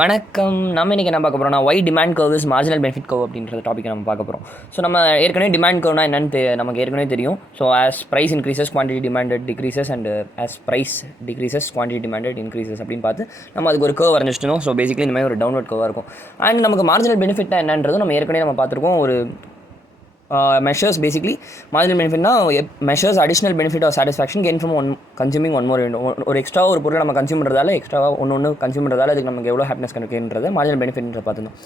வணக்கம். நம்ம இன்றைக்கி என்ன பார்க்க போகிறோம்னா why demand curve is marginal benefit curve அப்படின்ற டாபிக் நம்ம பார்க்க போகிறோம். ஸோ நம்ம ஏற்கனவே டிமாண்ட் கர்வ்னா என்னன்னு நமக்கு ஏற்கனவே தெரியும். So as price increases quantity demanded decreases and as price decreases quantity demanded increases அப்படின்னு பார்த்து நம்ம அதுக்கு ஒரு கர்வ் வரைஞ்சிட்டோம். ஸோ பேசிக்கலி இந்த மாதிரி ஒரு டவுன்வர்ட் கர்வாக இருக்கும். அண்ட் நமக்கு மார்ஜினல் பெனிஃபிட்னா என்னன்றது நம்ம ஏற்கனவே நம்ம பார்த்துருக்கோம். ஒரு measures basically marginal benefit na measures additional benefit or satisfaction gain from one consuming one more ஒரு எக்ஸ்ட்ரா ஒரு பொருளை நம்ம கன்சியூம் பண்ணுறதால எக்ஸ்ட்ராவாக ஒன்று கன்சியூம் பண்ணுறதால அதுக்கு நமக்கு எவ்வளோ ஹாப்பினஸ் கிடைக்குன்றது மார்ஜினல் பெனிஃபிட்ன்ற பார்த்துருந்தோம்.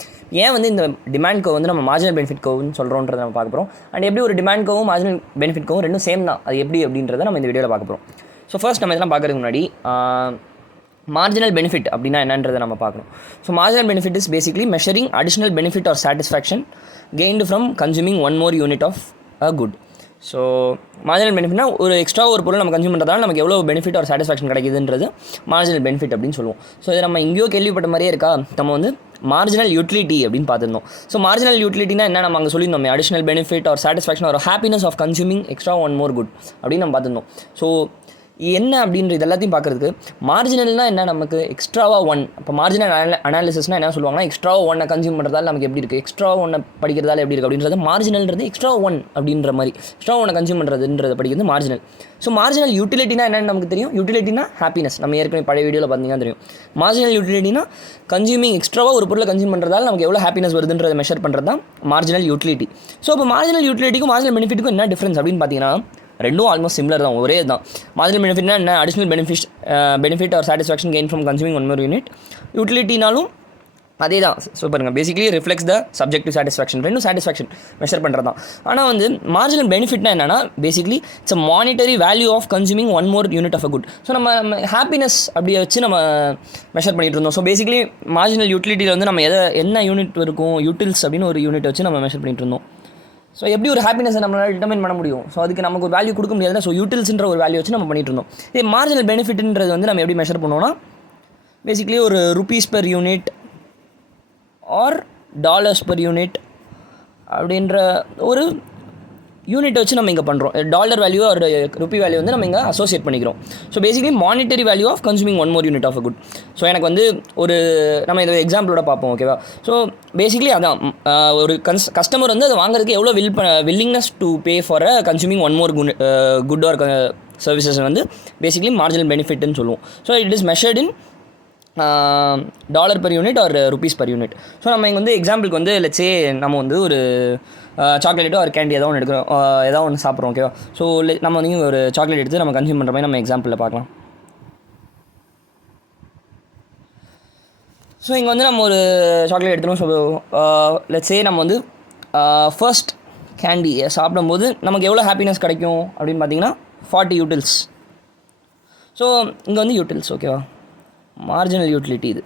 ஏன் வந்து இந்த டிமாண்ட் கர்வ் வந்து நம்ம மார்ஜினல் பெனிஃபிட் கர்வ்னு சொல்கிறோன்றதை நம்ம பார்க்க போகிறோம். அண்ட் எப்படி ஒரு டிமாண்ட் கர்வும் மார்ஜினல் பெனிஃபிட் கர்வும் ரெண்டும் சேம் தான், அது எப்படி அப்படின்றத நம்ம இந்த வீடியோவில் பார்க்க போகிறோம். ஸோ ஃபர்ஸ்ட் நம்ம இதெல்லாம் பார்க்கறதுக்கு முன்னாடி மார்ஜினல் பெனிஃபிட் அப்படின்னா என்னன்றதை நம்ம பார்க்கணும். So marginal benefit is basically measuring additional benefit or satisfaction gained from consuming one more unit of a good. So marginal பெனிஃபிட்னா ஒரு எக்ஸ்ட்ரா ஒரு பொருள் நம்ம கன்சியூம் பண்ணுறதால நமக்கு எவ்வளோ பெனிஃபிட் ஆர் சாட்டிஸ்ஃபேக்ஷன் கிடைக்குதுன்றது மார்ஜினல் பெனிஃபிட் அப்படின்னு சொல்லுவோம். ஸோ இதை நம்ம எங்கேயோ கேள்விப்பட்ட மாதிரியே இருக்கா. நம்ம வந்து மார்ஜினல் யூட்டிலிட்டி அப்படின்னு பார்த்துருந்தோம். ஸோ மார்ஜினல் யூட்டிலிட்டினா என்ன நம்ம அங்கே சொல்லியிருந்தோம், additional benefit or satisfaction or happiness of consuming extra one more good அப்படின்னு நம்ம பார்த்துருந்தோம். ஸோ என்ன அப்படின்றது எல்லாத்தையும் பார்க்குறதுக்கு மார்ஜினல்னால் என்ன, நமக்கு எக்ஸ்ட்ராவாக ஒன். இப்போ மார்ஜினல் அனாலிசிஸ்னால் என்ன சொல்லுவாங்கன்னா, எக்ஸ்ட்ராவாக ஒன்னை கன்சியூம் பண்ணுறதால நமக்கு எப்படி இருக்குது, எக்ஸ்ட்ரா ஒன்னை படிக்கிறதால எப்படி இருக்குது அப்படின்றது மார்ஜினல்ன்றது எக்ஸ்ட்ரா ஒன் அப்படின்ற மாதிரி எக்ஸ்ட்ரா ஒன்னை கன்சியூம் பண்ணுறதுன்றதை படிக்கிறது மார்ஜினல். ஸோ மார்ஜினல் யூட்டிலிட்டினா என்னென்னு நமக்கு தெரியும். யூட்டிலிட்டினா ஹாப்பினஸ், நம்ம ஏற்கனவே பழைய வீடியோவில் பார்த்தீங்கன்னா தெரியும். மார்ஜினல் யூட்டிலிட்டினா கன்சியூமிங் எக்ஸ்ட்ராவாக ஒரு பொருளை கன்சியூம் பண்ணுறதால நமக்கு எவ்வளோ ஹாப்பினஸ் வருதுன்றதை மெஷர் பண்ணுறது தான் மார்ஜினல் யூட்டிலிட்டி. ஸோ இப்போ மார்ஜினல் யூட்டிலிட்டிக்கும் மார்ஜினல் பெனிஃபிட்டுக்கும் என்ன டிஃப்ரென்ஸ் அப்படின்னு பார்த்தீங்கன்னா, ரெண்டும் ஆல்மோஸ்ட் சிமிலர் தான், ஒரே தான். மார்ஜினல் பெனிஃபிட்னா என்ன, additional benefit or satisfaction gain from consuming one more unit. யூட்டிலிட்டினாலும் அதே தான். ஸோ பாருங்க, basically reflects the subjective satisfaction, ரெண்டும் சாட்டிஸ்ஃபேக்ஷன் மெஷர் பண்ணுறது தான். ஆனால் வந்து மார்ஜினல் பெனிஃபிட்னா என்னன்னா, basically it's a monetary value of consuming one more unit of a good. So நம்ம ஹாப்பினஸ் அப்படியே வச்சு நம்ம மெஷர் பண்ணிட்டு இருந்தோம். ஸோ பேசிக்கலி மார்ஜினல் யூட்டிலிட்டியில் வந்து நம்ம என்ன யூனிட் இருக்கும், யூட்டில்ஸ் அப்படின்னு ஒரு யூனிட் வச்சு நம்ம மெஷர் பண்ணிட்டு இருந்தோம். ஸோ எப்படி ஒரு ஹாப்பினஸை நம்மளால் டிட்டர்மைன் பண்ண முடியும். ஸோ அதுக்கு நமக்கு ஒரு வேல்யூ கொடுக்க முடியாதுன்னா, ஸோ யூட்டில்ஸ்ன்ற ஒரு வேல்யூ வச்சு நம்ம பண்ணிட்டு இருந்தோம். இதே மார்ஜினல் பெனிஃபிட்ன்றது வந்து நம்ம எப்படி மெஷர் பண்ணுவோம்னா, பேசிக்கலி ஒரு rupees per unit or dollars per unit அப்படின்ற ஒரு யூனிட் வச்சு நம்ம இங்கே பண்ணுறோம். டாலர் வேல்யூ ஒரு ருப்பி வேல்யூ வந்து நம்ம இங்கே அசோசியேட் பண்ணிக்கிறோம். So basically monetary value of consuming one more unit of a good. So எனக்கு வந்து ஒரு நம்ம இதை எக்ஸாம்பிளோட பார்ப்போம், ஓகேவா. ஸோ பேசிக்கலி அதான், ஒரு கஸ்டமர் வந்து அதை வாங்குறதுக்கு எவ்வளோ willingness to pay for a consuming one more good or services வந்து பேசிக்கலி மார்ஜினல் பெனிஃபிட்னு சொல்லுவோம். So it is measured in dollar per unit or rupees per unit. So நம்ம இங்கே வந்து எக்ஸாம்பிளுக்கு வந்து லெட்ஸே நம்ம வந்து ஒரு சாக்லேட்டோ ஒரு கேண்டி ஏதோ ஒன்று எடுக்கிறோம், ஏதோ ஒன்று சாப்பிட்றோம், ஓகேவா. ஸோ நம்ம வந்து ஒரு சாக்லேட் எடுத்து நம்ம கன்சியூம் பண்ணுற மாதிரி நம்ம எக்ஸாம்பிளில் பார்க்கலாம். ஸோ இங்கே வந்து நம்ம ஒரு சாக்லேட் எடுத்துகிறோம். ஸோ லெட்ஸே நம்ம வந்து ஃபர்ஸ்ட் கேண்டி சாப்பிடும்போது நமக்கு எவ்வளோ ஹாப்பினஸ் கிடைக்கும் அப்படின்னு பார்த்தீங்கன்னா 40 யூட்டில்ஸ். ஸோ இங்கே வந்து யூட்டில்ஸ், ஓகேவா, மார்ஜினல் யூட்டிலிட்டி இது.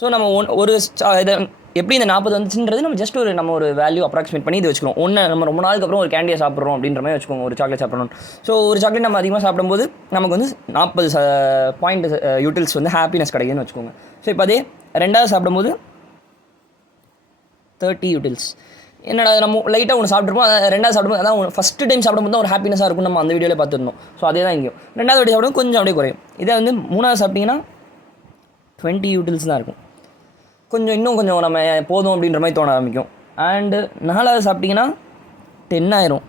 ஸோ நம்ம ஒரு இதை எப்படி இந்த 40 வந்துச்சுன்றது நம்ம ஜஸ்ட் நம்ம ஒரு வேல்யூ அப்ராக்சிமேட் பண்ணி இது வச்சுக்கணும். நம்ம ரொம்ப நாளுக்கு அப்புறம் ஒரு கேண்டியை சாப்பிட்றோம் அப்படின்ற மாதிரி வச்சுக்கோங்க, ஒரு சாக்லேட் சாப்பிடணும். ஸோ ஒரு சாக்லேட் நம்ம அதிகமாக சாப்பிடும்போது நமக்கு வந்து 40 பாயிண்ட் யூட்டில்ஸ் வந்து ஹாப்பினஸ் கிடைக்குதுன்னு வச்சுக்கோங்க. ஸோ இப்போ அதே ரெண்டாவது சாப்பிடும்போது 30 யூட்டில்ஸ். என்னடா நம்ம லைட்டாக ஒன்று சாப்பிட்ருப்போம், ரெண்டாவது சாப்பிடும்போது அதான் ஃபஸ்ட்டு டைம் சாப்பிடும்போது தான் ஒரு ஹாப்பினஸாக இருக்கும், நம்ம அந்த வீடியோவில் பார்த்துருந்தோம். ஸோ அதே தான் இங்கேயும் ரெண்டாவது வாட்டி சாப்பிடும் கொஞ்சம் அப்படியே குறையும். இதே வந்து மூணாவது சாப்பிட்டிங்கன்னா 20 யூட்டில்ஸ் தான் இருக்கும். இன்னும் கொஞ்சம் நம்ம போதும் அப்படின்ற மாதிரி தோண ஆரம்பிக்கும். அண்டு நாலாவது சாப்பிட்டிங்கன்னா 10 ஆயிரும்.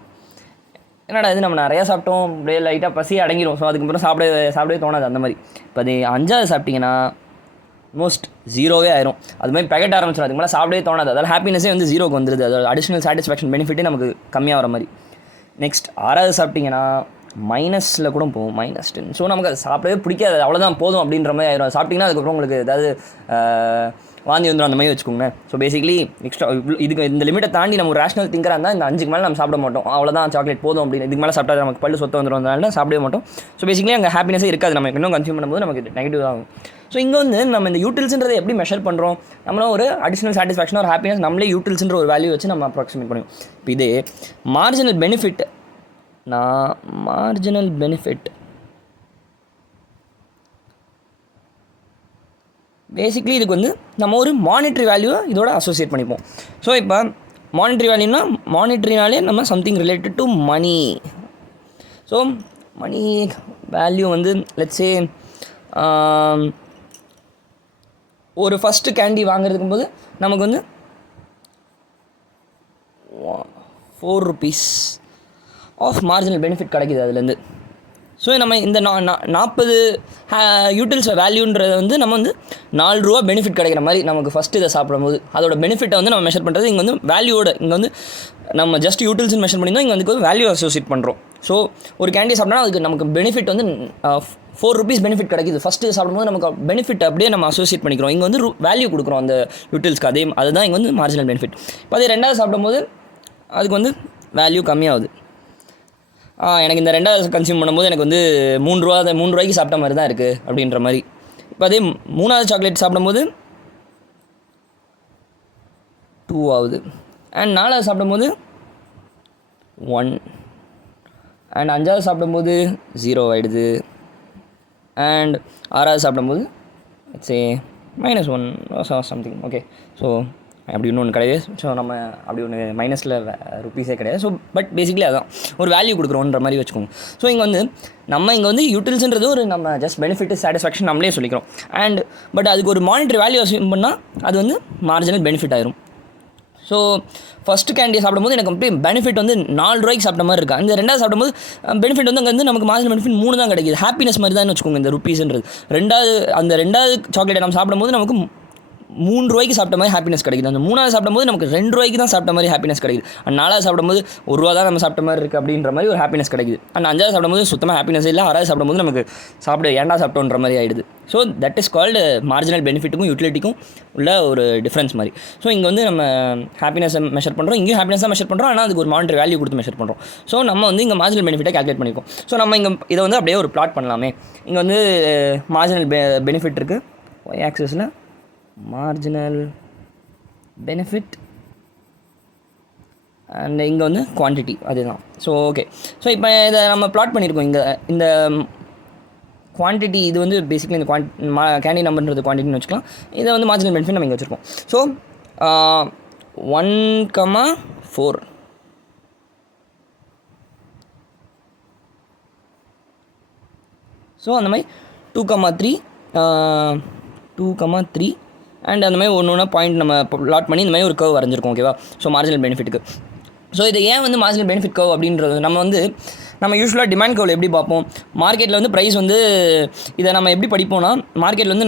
என்னடா இது நம்ம நிறையா சாப்பிட்டோம், அப்படியே லைட்டாக பசி அடங்கிடும். ஸோ அதுக்கப்புறம் சாப்பிடவே தோணாது அந்த மாதிரி. இப்போ அது 5ஆவது சாப்பிட்டிங்கன்னா மோஸ்ட் 0 ஆயிரும். அது மாதிரி பேக்கெட் ஆரம்பிச்சிடும், அதுக்கு மேலே சாப்பிடவே தோணாது. அதாவது ஹாப்பினஸே வந்து 0க்கு வந்துடுது. அதோட அடிஷ்னல் சாட்டிஸ்ஃபேக்ஷன் பெனிஃபிட்டே நமக்கு கம்மியாக வர மாதிரி. நெக்ஸ்ட் 6வது சாப்பிட்டிங்கன்னா மைனஸில் கூட போகும், -10. ஸோ நமக்கு அது சாப்பிடவே பிடிக்காது, அவ்வளோதான் போதும் அப்படின்ற மாதிரி ஆயிரும். சாப்பிட்டிங்கன்னா அதுக்கப்புறம் உங்களுக்கு ஏதாவது வாந்தி வந்துடும் அந்த மாதிரி வச்சுக்கோங்க. ஸோ பேசிக்கலி எக்ஸ்ட்ரா இதுக்கு இந்த லிமிட்டை தாண்டி நம்ம ஒரு ரேஷனல் திங்கராக இருந்தால் இந்த 5க்கு மேலே நம்ம சாப்பிட மாட்டோம். அவ்வளோதான் சாக்லேட் போதும் அப்படின்னு, இதுக்கு மேலே சாப்பிட்டா நமக்கு பல்லு சொத்த வந்துடும், சாப்பிடவே மாட்டோம். ஸோ பேசிக்கலி அங்கே ஹாப்பினஸே இருக்காது, நம்ம இன்னும் கன்சியூம் பண்ணும்போது நமக்கு நெகட்டிவ் ஆகும். ஸோ இங்கே வந்து நம்ம இந்த யூட்டில்ஸ்ன்றதை எப்படி மெஷர் பண்ணுறோம், நம்மளும் ஒரு அடிஷ்னல் சாட்டிஸ்ஃபேக்ஷன் ஒரு ஹாப்பினஸ் நம்மளே யூட்டில்ஸ்ன்ற ஒரு வேல்யூ வச்சு நம்ம அப்ராக்சிமேட் பண்ணுவோம். இப்போ இதே மார்ஜினல் பெனிஃபிட் பேசிக்லி இதுக்கு வந்து நம்ம ஒரு மானிட்ரி வேல்யூவை இதோட அசோசியேட் பண்ணிப்போம். ஸோ இப்போ மானிட்ரினாலே நம்ம something related to money. So money value வந்து லெட்ஸே ஒரு ஃபஸ்ட்டு கேண்டி வாங்குறதுக்கும் போது நமக்கு வந்து 4 rupees ஆஃப் மார்ஜினல் பெனிஃபிட் கிடைக்கிது அதுலேருந்து. ஸோ நம்ம இந்த 40 யூட்டில்ஸ் வேல்யூன்றது வந்து நம்ம வந்து 4 ரூபா பெனிஃபிட் கிடைக்கிற மாதிரி நமக்கு ஃபஸ்ட்டு இதை சாப்பிடும்போது அதோட பெனிஃபிட்டை வந்து நம்ம மெஷர் பண்ணுறது இங்கே வந்து வேல்யூவோட இங்கே வந்து நம்ம ஜஸ்ட் யூட்டில்ஸ்னு மெஷர் பண்ணியிருந்தோம், இங்கே வந்து வேல்யூ அசோசியேட் பண்ணுறோம். ஸோ ஒரு கேண்டி சாப்பிட்டோம்னா அதுக்கு நமக்கு பெனிஃபிட் வந்து 4 rupees பெனிஃபிட் கிடைக்கிது. ஃபஸ்ட்டு சாப்பிடும்போது நமக்கு பெனிஃபிட் அப்படியே நம்ம அசோசியேட் பண்ணிக்கிறோம், இங்கே வந்து வேல்யூ கொடுக்குறோம் அந்த யூட்டில்ஸ்க்கு, அதுதான் இங்கே வந்து மார்ஜினல் பெனிஃபிட். இப்போ அதே ரெண்டாவது சாப்பிடும்போது அதுக்கு வந்து வேல்யூ கம்மியாகுது. எனக்கு இந்த ரெண்டாவது கன்சியூம் பண்ணும்போது எனக்கு வந்து 3 ரூபாய்க்கு சாப்பிட்ட மாதிரி தான் இருக்குது அப்படின்ற மாதிரி. இப்போ அதே மூணாவது சாக்லேட் சாப்பிடும்போது 2 ஆகுது. அண்ட் நாலாவது சாப்பிடும்போது 1. அண்ட் அஞ்சாவது சாப்பிடும்போது 0 ஆகிடுது. அண்ட் ஆறாவது சாப்பிடும்போது சே -1 சம்திங். ஓகே, ஸோ அப்படி இன்னொன்று கிடையாது. ஸோ நம்ம அப்படி ஒன்று மைனஸில் ருப்பீஸே கிடையாது. ஸோ பட் பேசிக்கலி அதான் ஒரு வேல்யூ கொடுக்குறோன்ற மாதிரி வச்சுக்கோங்க. ஸோ இங்கே வந்து யூட்டில்ஸ்ன்றது ஒரு நம்ம ஜஸ்ட் பெனிஃபிட்டு சாட்டிஸ்ஃபேக்ஷன் நம்மளே சொல்லிக்கிறோம். அண்ட் பட் அதுக்கு ஒரு மானிட்டரி வேல்யூ அசியூம் பண்ணால் அது வந்து மார்ஜினல் பெனிஃபிட் ஆயிரும். ஸோ ஃபஸ்ட்டு கேண்டியை சாப்பிடும்போது எனக்கு அப்படியே பெனிஃபிட் வந்து 4 ரூபாய்க்கு சாப்பிட்ட மாதிரி இருக்குது. இந்த ரெண்டாவது சாப்பிடும்போது பெனிஃபிட் வந்து அங்கே வந்து நமக்கு மார்ஜினல் பெனிஃபிட் 3 தான் கிடைக்கிது. ஹாப்பினஸ் மாதிரி தான் வச்சுக்கோங்க இந்த ருப்பீஸ்ன்றது. ரெண்டாவது சாக்லேட்டை நம்ம சாப்பிடும்போது நமக்கு 3 ரூபாய்க்கு சாப்பிட்ட மாதிரி ஹாப்பினஸ் கிடைக்குது. அந்த மூணாவது சாப்பிடும்போது நமக்கு 2 ரூபாய்க்கு தான் சாப்பிட்ட மாதிரி ஹாப்பினஸ் கிடைக்குது. அண்ட் நாலாவது சாப்பிடும்போது 1 ரூபா தான் நம்ம சாப்பிட்ட மாதிரி இருக்குது அப்படின்ற மாதிரி ஒரு ஹாப்பினஸ் கிடைக்குது. அண்ட் அஞ்சாவது சாப்பிடும்போது சுத்தமாக ஹாப்பினஸ் இல்லை. ஆறாவது சாப்பிடும்போது நமக்கு ஏன்டா சாப்பிட்டோன்ற மாதிரி ஆகிடுது. So that is called marginal பெனிஃபிட்டுக்கும் யூட்டிலிட்டிக்கும் உள்ள ஒரு டிஃப்ரென்ஸ் மாதிரி. ஸோ இங்கே வந்து நம்ம ஹாப்பினஸை மெஷர் பண்ணுறோம், இங்கேயும் ஹாப்பினஸாக மெஷர் பண்ணுறோம், ஆனால் அதுக்கு ஒரு மானிட்டரி வேல்யூ கொடுத்து மெஷர் பண்ணுறோம். ஸோ நம்ம வந்து இங்கே மார்ஜினல் பெனிஃபிட்டை கால்குலேட் பண்ணியிருக்கோம். ஸோ நம்ம இங்கே இதை வந்து அப்படியே ஒரு பிளாட் பண்ணலாமே. இங்கே வந்து மார்ஜினல் பெனிஃபிட் இருக்குது, y ஆக்சிஸில் மார்ஜினல் பெனிஃபிட், அண்ட் இங்கே வந்து குவான்டிட்டி அதுதான். ஸோ ஓகே, ஸோ இப்போ இதை நம்ம பிளாட் பண்ணியிருக்கோம். இங்கே இந்த குவான்டிட்டி இது வந்து பேசிக்கலி இந்த கேண்டி நம்பர்ன்றது குவான்டிட்டின்னு வச்சுக்கலாம். இதை வந்து மார்ஜினல் பெனிஃபிட் நம்ம இங்கே வச்சுருக்கோம். ஸோ 1,4. ஸோ அந்த மாதிரி 2,3 அண்ட் அந்த மாதிரி ஒன்று பாயிண்ட் நம்ம ப்ளாட் பண்ணி இந்த மாதிரி ஒரு கர்வ் வரைஞ்சிருக்கோம். ஓகேவா? So marginal பெனிஃபிட்டுக்கு. ஸோ இது ஏன் வந்து மார்ஜினல் பெனிஃபிட் கர்வ் அப்படின்றது நம்ம யூஸ்வலாக டிமாண்ட் கர்வில் எப்படி பார்ப்போம், மார்க்கெட்டில் வந்து ப்ரைஸ் வந்து இதை நம்ம எப்படி படிப்போம்னா, மார்க்கெட்டில் வந்து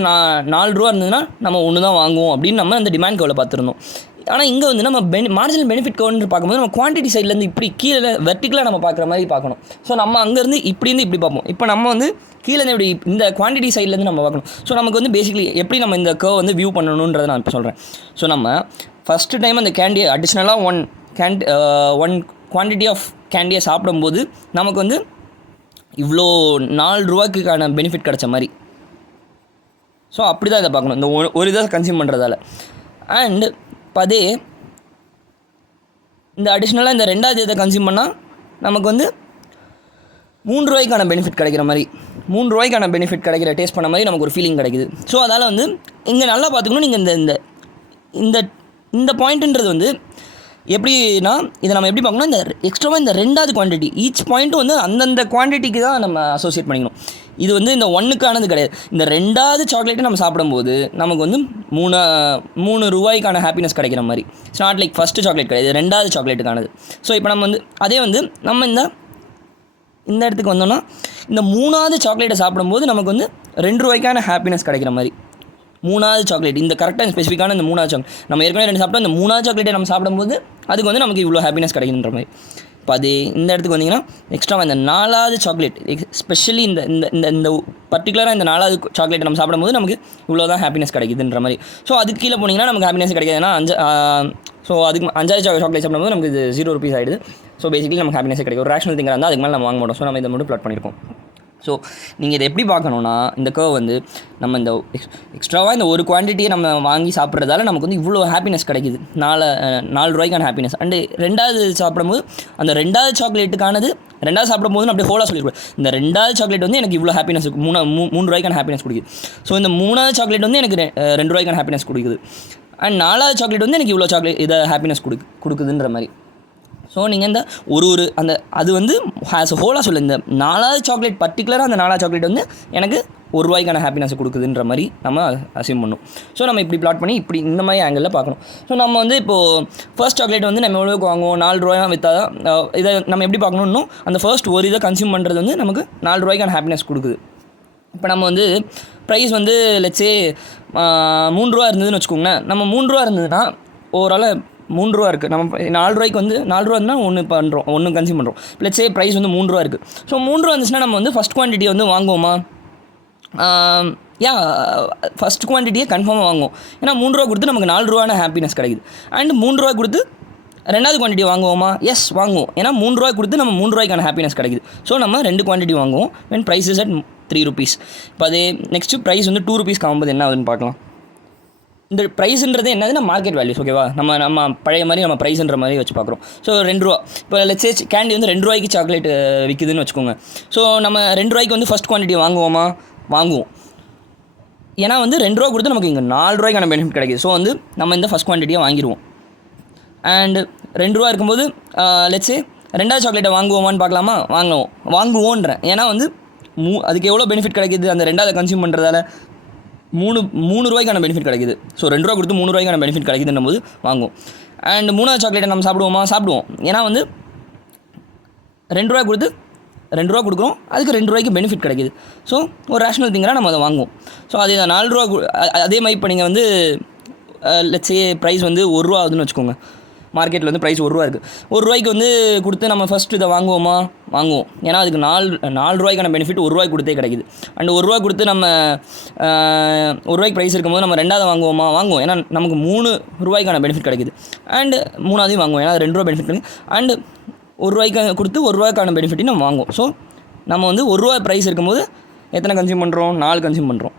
4 ரூபா இருந்ததுன்னா நம்ம 1 தான் வாங்குவோம் அப்படின்னு நம்ம அந்த டிமாண்ட் கர்வில் பார்த்துருந்தோம். ஆனால் இங்கே வந்து நம்ம மார்ஜினல் பெனிஃபிட் கர்வ்னு பார்க்கும்போது நம்ம குவான்டிட்டி சைட்லேருந்து இப்படி கீழே வெர்டிக்கலாக நம்ம பார்க்குற மாதிரி பார்க்கணும். ஸோ நம்ம அங்கேருந்து இப்படி பார்ப்போம். இப்போ நம்ம வந்து கீழே இப்படி இந்த குவான்டிட்டி சைட்லேருந்து நம்ம பார்க்கணும். ஸோ நமக்கு வந்து பேசிக்கலி எப்படி நம்ம இந்த கர்வ் வந்து வியூ பண்ணணுன்றதை நான் இப்போ சொல்கிறேன். ஸோ நம்ம ஃபஸ்ட்டு டைம் அந்த கேண்டியை அடிஷ்னலாக ஒன் குவான்டிட்டி ஆஃப் கேண்டியை சாப்பிடும்போது நமக்கு வந்து இவ்வளோ 4 ரூபாய்க்கான பெனிஃபிட் கிடச்ச மாதிரி. ஸோ அப்படி தான் இதை பார்க்கணும், இந்த ஒரு இதை கன்சியூம் பண்ணுறதால. அண்ட் இப்போ அதே இந்த அடிஷ்னலாக இந்த ரெண்டாவது இதை கன்சியூம் பண்ணால் நமக்கு வந்து 3 ரூபாய்க்கான பெனிஃபிட் கிடைக்கிற மாதிரி, 3 ரூபாய்க்கான பெனிஃபிட் கிடைக்கிற டேஸ்ட் பண்ண மாதிரி நமக்கு ஒரு ஃபீலிங் கிடைக்குது. ஸோ அதால் வந்து இங்கே நல்லா பார்த்துக்கணும். நீங்கள் இந்த இந்த இந்த பாயிண்ட்டுன்றது வந்து எப்படின்னா, இதை நம்ம எப்படி பார்க்கணும், இந்த எக்ஸ்ட்ராவாக இந்த ரெண்டாவது குவான்டிட்டி ஈச் பாயிண்ட்டும் வந்து அந்தந்த குவான்டிட்டிக்கு தான் நம்ம அசோசியேட் பண்ணிக்கணும். இது வந்து இந்த 1க்கானது கிடையாது. இந்த ரெண்டாவது சாக்லேட்டை நம்ம சாப்பிடும்போது நமக்கு வந்து 3 ரூபாய்க்கான ஹாப்பினஸ் கிடைக்கிற மாதிரி. It's not like first chocolate கிடையாது, ரெண்டாவது சாக்லேட்டுக்கானது. ஸோ இப்போ நம்ம வந்து அதே வந்து நம்ம இந்த இடத்துக்கு வந்தோம்னா, இந்த 3வது சாக்லேட்டை சாப்பிடும்போது நமக்கு வந்து 2 ரூபாய்க்கான ஹாப்பினஸ் கிடைக்கிற மாதிரி. 3வது சாக்லேட் இந்த கரெக்டாக ஸ்பெசிஃபிக்கான இந்த 3வது சாக்லேட் நம்ம ஏற்கனவே 2 சாப்பிட்டோம். இந்த 3வது சாக்லேட்டை நம்ம சாப்பிடும்போது அதுக்கு வந்து நமக்கு இவ்வளோ ஹாப்பினஸ் கிடைக்குன்ற மாதிரி. இப்போ அது இந்த இடத்துக்கு வந்தீங்கன்னா எக்ஸ்ட்ரா இந்த 4வது சாக்லேட் ஸ்பெஷலி இந்த இந்த இந்த பர்டிகுலராக இந்த 4வது சாக்லேட்டை நம்ம சாப்பிடும்போது நமக்கு இவ்வளோ தான் ஹாப்பினஸ் கிடைக்குதுன்ற மாதிரி. ஸோ அதுக்கு கீழே போனீங்கன்னா நமக்கு ஹாப்பினஸ் கிடைக்காது. ஏன்னா ஸோ அதுக்கு 5வது சாக்லேட் சாப்பிடும்போது நமக்கு இது 0 ரூபீஸ் ஆகிடுது. ஸோ பேசிக்கலி நமக்கு ஹாப்பினஸ் கிடைக்கும். ஒரு ரேஷனல் திங்கராக இருந்தால் அதுக்கு மேலே நம்ம வாங்க மாட்டோம். ஸோ நம்ம இதை மட்டும் ப்ளாட் பண்ணியிருக்கோம். ஸோ நீங்கள் இதை எப்படி பார்க்கணுன்னா, இந்த கர்வ் வந்து நம்ம இந்த எக்ஸ்ட்ராவாக இந்த ஒரு குவான்டிட்டியை நம்ம வாங்கி சாப்பிட்றதால நமக்கு வந்து இவ்வளோ ஹாப்பினஸ் கிடைக்குது, 4 ரூபாய்க்கான ஹாப்பினஸ். அண்டு ரெண்டாவது சாப்பிடும்போது அந்த ரெண்டாவது சாக்லேட்டுக்கானது ரெண்டாவது சாப்பிடும்போது நான் அப்படியே ஹோலாக சொல்லிடுவேன். இந்த ரெண்டாவது சாக்லேட் வந்து எனக்கு இவ்வளோ ஹாப்பினஸ் 3 ரூபாய்க்கான ஹாப்பினஸ் கொடுக்குது. ஸோ இந்த 3வது சாக்லேட் வந்து எனக்கு 2 ரூபாய்க்கான ஹாப்பினஸ் கொடுக்குது. அண்ட் 4வது சாக்லேட் வந்து எனக்கு இவ்வளோ இதை ஹாப்பினஸ் கொடுக்குதுன்ற மாதிரி. ஸோ நீங்கள் இந்த அந்த அது வந்து ஆஸ் ஹோலாக சொல்லு, இந்த 4வது சாக்லேட் பர்டிகுலராக அந்த 4வது சாக்லேட் வந்து எனக்கு ₹1 ஹாப்பினஸ் கொடுக்குதுன்ற மாதிரி நம்ம அசியூம் பண்ணணும். ஸோ நம்ம இப்படி பிளாட் பண்ணி இப்படி இந்த மாதிரி ஆங்கிளில் பார்க்கணும். ஸோ நம்ம வந்து இப்போது ஃபர்ஸ்ட் சாக்லேட் வந்து நம்ம எவ்வளோக்கு வாங்குவோம், ₹4 விற்றா தான். இதை நம்ம எப்படி பார்க்கணும்னு, அந்த ஃபர்ஸ்ட் ஒரு இதை கன்சியூம் பண்ணுறது வந்து நமக்கு ₹4 ஹாப்பினஸ் கொடுக்குது. இப்போ நம்ம வந்து ப்ரைஸ் வந்து லெட்ஸே ₹3 இருந்ததுன்னு வச்சுக்கோங்களேன். நம்ம ₹3 இருந்ததுன்னா ஓவரால் ₹3 இருக்குது. நம்ம ₹4 வந்து ₹4 ஒன்று பண்ணுறோம், ஒன்று கன்சியூம் பண்ணுறோம். லெட்ஸே ப்ரைஸ் வந்து ₹3 இருக்குது. ஸோ ₹3 இருந்துச்சுன்னா நம்ம வந்து ஃபஸ்ட் குவான்டிட்டி வந்து வாங்குவோமா? ஃபஸ்ட் குவான்டிட்டியே கன்ஃபார்மாக வாங்குவோம். ஏன்னா ₹3 கொடுத்து நமக்கு ₹4 ஹாப்பினஸ் கிடைக்குது. அண்ட் ₹3 கொடுத்து 2வது குவான்டிட்டி வாங்குவோமா? எஸ், வாங்குவோம். ஏன்னா ₹3 கொடுத்து நம்ம ₹3 ஹாப்பினஸ் கிடைக்குது. ஸோ நம்ம 2 குவான்டிட்டி வாங்குவோம். When price is at ₹3. இப்போ அதே நெக்ஸ்ட்டு ப்ரைஸ் வந்து ₹2 ஆகும்போது என்ன ஆகுதுன்னு பார்க்கலாம். இந்த ப்ரைஸுன்றது என்னதுன்னா மார்க்கெட் வேல்யூஸ். ஓகேவா? நம்ம பழைய மாதிரி நம்ம ப்ரைஸுன்ற மாதிரி வச்சு பார்க்குறோம். ஸோ ₹2. இப்போ லெட்ஸே கேண்டி வந்து ₹2 சாக்லேட் விற்குதுன்னு வச்சுக்கோங்க. ஸோ நம்ம ₹2 வந்து ஃபஸ்ட் குவான்டிட்டி வாங்குவோமா? வாங்குவோம். ஏன்னா வந்து ₹2 கொடுத்து நமக்கு இங்கே ₹4 பெனிஃபிட் கிடைக்குது. ஸோ வந்து நம்ம இந்த ஃபஸ்ட் குவான்டிட்டியை வாங்கிடுவோம். அண்டு ₹2 இருக்கும்போது லெட்ஸே 2வது சாக்லேட்டை வாங்குவோமான்னு பார்க்கலாமா? வாங்குவோன்றேன். ஏன்னா வந்து அதுக்கு எவ்வளோ பெனிஃபிட் கிடைக்கிது அந்த 2வது கன்சியூம் பண்ணுறதால? ₹3 பெனிஃபிட் கிடைக்குது. ஸோ ₹2 கொடுத்து ₹3 பெனிஃபிட் கிடைக்குதுன்னும் போது வாங்குவோம். அண்ட் 3வது சாக்லேட்டை நம்ம சாப்பிடுவோம். ஏன்னா வந்து ₹2 கொடுத்து ₹2 கொடுக்குறோம், அதுக்கு ₹2 பெனிஃபிட் கிடைக்குது. ஸோ ஒரு ரேஷனல் திங்கராக நம்ம அதை வாங்குவோம். ஸோ அதே தான் ₹4 அதே மாதிரி இப்போ நீங்கள் வந்து லெட்ஸே ப்ரைஸ் வந்து ₹1 ஆகுதுன்னு வச்சுக்கோங்க. மார்க்கெட்டில் வந்து ப்ரைஸ் ₹1 இருக்குது. ₹1 வந்து கொடுத்து நம்ம ஃபஸ்ட்டு இதை வாங்குவோமா? வாங்குவோம். ஏன்னா அதுக்கு ₹4 பெனிஃபிட் ₹1 கொடுத்தே கிடைக்குது. அண்ட் ₹1 கொடுத்து நம்ம ₹1 ப்ரைஸ் இருக்கும்போது நம்ம 2வது வாங்குவோமா? வாங்குவோம். ஏன்னா நமக்கு ₹3 பெனிஃபிட் கிடைக்குது. அண்டு 3வதையும் வாங்குவோம். ஏன்னா ₹2 பெனிஃபிட் கிடைக்குது. அண்டு ₹1 கொடுத்து ₹1 பெனிஃபிட்டையும் நம்ம வாங்குவோம். ஸோ நம்ம வந்து ₹1 ப்ரைஸ் இருக்கும்போது எத்தனை கன்சியூம் பண்ணுறோம்? 4 கன்சியூம் பண்ணுறோம்.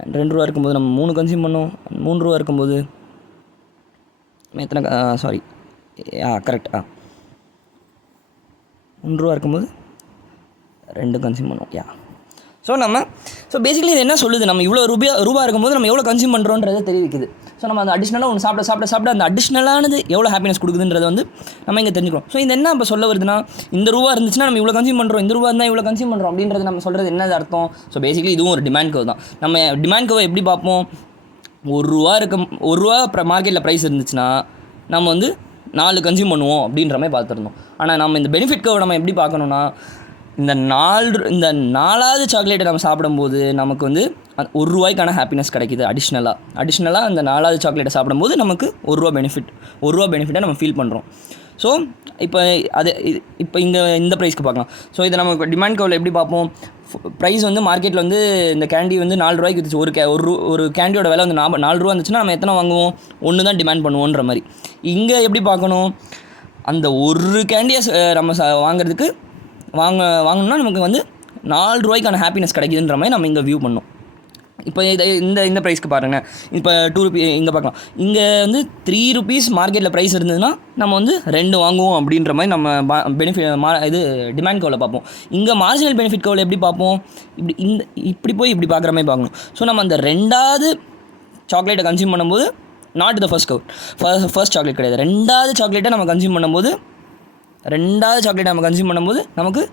அண்ட் ₹2 இருக்கும்போது நம்ம 3 கன்சியூம் பண்ணோம். ₹3 இருக்கும்போது எத்தனை கரெக்ட் ₹3 இருக்கும்போது 2 கன்சியூம் பண்ணுவோம். ஸோ பேசிக்கலி இது என்ன சொல்லுது, நம்ம இவ்வளோ ரூபா இருக்கும்போது நம்ம எவ்வளோ கன்சியூம் பண்ணுறோன்றதை தெரிவிக்குது. ஸோ நம்ம அந்த அடிஷ்னலாக ஒன்று சாப்பிட அந்த அடிஷ்னலானது எவ்வளோ ஹாப்பினஸ் கொடுக்குதுன்றதை வந்து நம்ம இங்கே தெரிஞ்சுக்கிறோம். ஸோ இது என்ன இப்போ சொல்ல வருதுன்னா, இந்த ரூபா இருந்துச்சுன்னா நம்ம இவ்வளோ கன்சியூம் பண்ணுறோம், இந்த ரூபா இருந்தால் இவ்வளோ கன்சியூம் பண்ணுறோம் அப்படின்றது நம்ம சொல்கிறது என்ன அர்த்தம்? ஸோ பேசிக்கலி இதுவும் ஒரு டிமாண்ட் கர்வ் தான். நம்ம டிமாண்ட் கர்வை எப்படி பார்ப்போம்? ₹1 அப்புறம் மார்க்கெட்டில் ப்ரைஸ் இருந்துச்சுன்னா நம்ம வந்து 4 கன்சியூம் பண்ணுவோம் அப்படின்ற மாதிரி பார்த்துருந்தோம். ஆனால் நம்ம இந்த பெனிஃபிட் கர்வை நம்ம எப்படி பார்க்கணுன்னா, இந்த 4வது சாக்லேட்டை நம்ம சாப்பிடும்போது நமக்கு வந்து ₹1 ஹாப்பினஸ் கிடைக்கிது. அடிஷ்னலாக அந்த 4வது சாக்லேட்டை சாப்பிடும்போது நமக்கு ₹1 பெனிஃபிட்டை நம்ம ஃபீல் பண்ணுறோம். ஸோ இப்போ இந்த ப்ரைஸ்க்கு பார்க்கலாம். ஸோ இதை நம்ம டிமாண்ட் கர்வில் எப்படி பார்ப்போம்? ப்ரைஸ் வந்து மார்க்கெட்டில் வந்து இந்த கேண்டி வந்து ₹4 விற்றுச்சு. ஒரு கேண்டியோட விலை வந்து ₹4 இருந்துச்சுன்னா நம்ம எத்தனை வாங்குவோம்? 1 தான் டிமாண்ட் பண்ணுவோன்ற மாதிரி. இங்கே எப்படி பார்க்கணும்? அந்த ஒரு கேண்டியை நம்ம வாங்குறதுக்கு வாங்கணும்னா நமக்கு வந்து ₹4 ஹாப்பினஸ் கிடைக்குதுன்ற மாதிரி நம்ம இங்கே வியூ பண்ணோம். இப்போ இந்த ப்ரைஸ்க்கு பாருங்கள். இப்போ ₹2 இங்கே பார்க்கலாம். இங்கே வந்து ₹3 மார்க்கெட்டில் ப்ரைஸ் இருந்ததுன்னா நம்ம வந்து 2 வாங்குவோம் அப்படின்ற மாதிரி நம்ம இது டிமாண்ட் கர்வில் பார்ப்போம். இங்கே மார்ஜினல் பெனிஃபிட் கர்வில் எப்படி பார்ப்போம்? இப்படி போய் இப்படி பார்க்குற மாதிரி பார்க்கணும். ஸோ நம்ம அந்த 2வது சாக்லேட்டை கன்சியூம் பண்ணும்போது not the first first chocolate கிடையாது. 2வது சாக்லேட்டை நம்ம கன்சியூம் பண்ணும்போது நமக்கு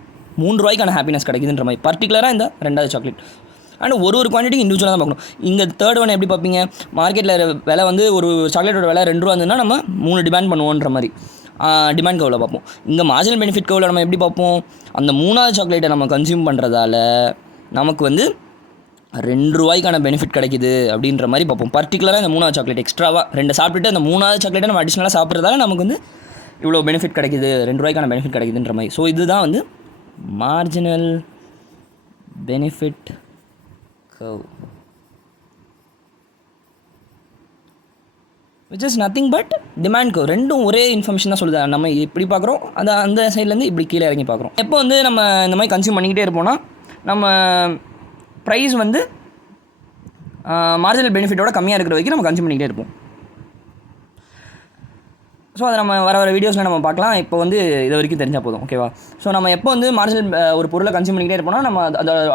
₹3 ஹாப்பினஸ் கிடைக்குதுன்ற மாதிரி பர்டிகுலராக இந்த 2வது சாக்லேட். அண்ட் ஒரு குவான்டிட்டி இண்டிவிஜுவலாக தான் பார்க்கணும். இங்கே தேர்ட் ஒன் எப்படி பார்ப்பீங்க? மார்க்கெட்டில் விலை வந்து ஒரு சாக்லேட்டோட விலை ₹2 இருந்ததுன்னா நம்ம 3 டிமாண்ட் பண்ணுவோன்ற மாதிரி டிமாண்ட் கர்வில் பார்ப்போம். இங்கே மார்ஜினல் பெனிஃபிட் கர்வில் நம்ம எப்படி பார்ப்போம்? அந்த 3வது சாக்லேட்டை நம்ம கன்சியூம் பண்ணுறதால நமக்கு வந்து ₹2 பெனிஃபிட் கிடைக்குது அப்படின்ற மாதிரி பார்ப்போம். பர்டிகுலராக இந்த 3வது சாக்லேட் எக்ஸ்ட்ராவாக 2 சாப்பிட்டுட்டு அந்த 3வது சாக்லேட்டை நம்ம அடிஷ்னலாக சாப்பிட்றதால நமக்கு வந்து இவ்வளோ பெனிஃபிட் கிடைக்குது, ₹2 பெனிஃபிட் கிடைக்குதுன்ற மாதிரி. ஸோ இதுதான் வந்து marginal benefit curve, which is nothing but demand curve. ரெண்டும் ஒரே இன்ஃபர்மேஷன் தான் சொல்லுது. நம்ம எப்படி பார்க்குறோம் அந்த சைட்லேருந்து இப்படி கீழே இறங்கி பார்க்குறோம். எப்போ வந்து நம்ம இந்த மாதிரி கன்சியூம் பண்ணிக்கிட்டே இருப்போம்னா நம்ம ப்ரைஸ் வந்து மார்ஜினல் பெனிஃபிட்டோட கம்மியாக இருக்கிற வரைக்கும் நம்ம கன்சியூம் பண்ணிக்கிட்டே இருப்போம். ஸோ அதை நம்ம வர வீடியோஸில் நம்ம பார்க்கலாம். இப்போ வந்து இது வரைக்கும் தெரிஞ்சால் போதும். ஓகேவா? ஸோ நம்ம எப்போ வந்து மார்ஜினல் ஒரு பொருளை கன்சியூம் பண்ணிக்கிட்டே இருப்போம்னா நம்ம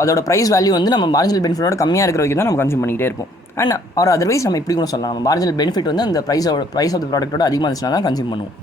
அதோட ப்ரைஸ் வேல்யூ வந்து நம்ம மார்ஜினல் பெனிஃபிட்டோட கம்மியாக இருக்கிற வரைக்கும் தான் நம்ம கன்சியூம் பண்ணிக்கிட்டே இருப்போம். அண்ட் அதர்வைஸ் நம்ம இப்படி கூட சொல்லலாம், நம்ம மார்ஜினல் பெனிஃபிட் வந்து அந்த ப்ரைஸ் ஆஃப் த ப்ராடக்ட்டோட அதிகமாக இருந்துச்சுன்னா தான் கன்சியூம் பண்ணுவோம்.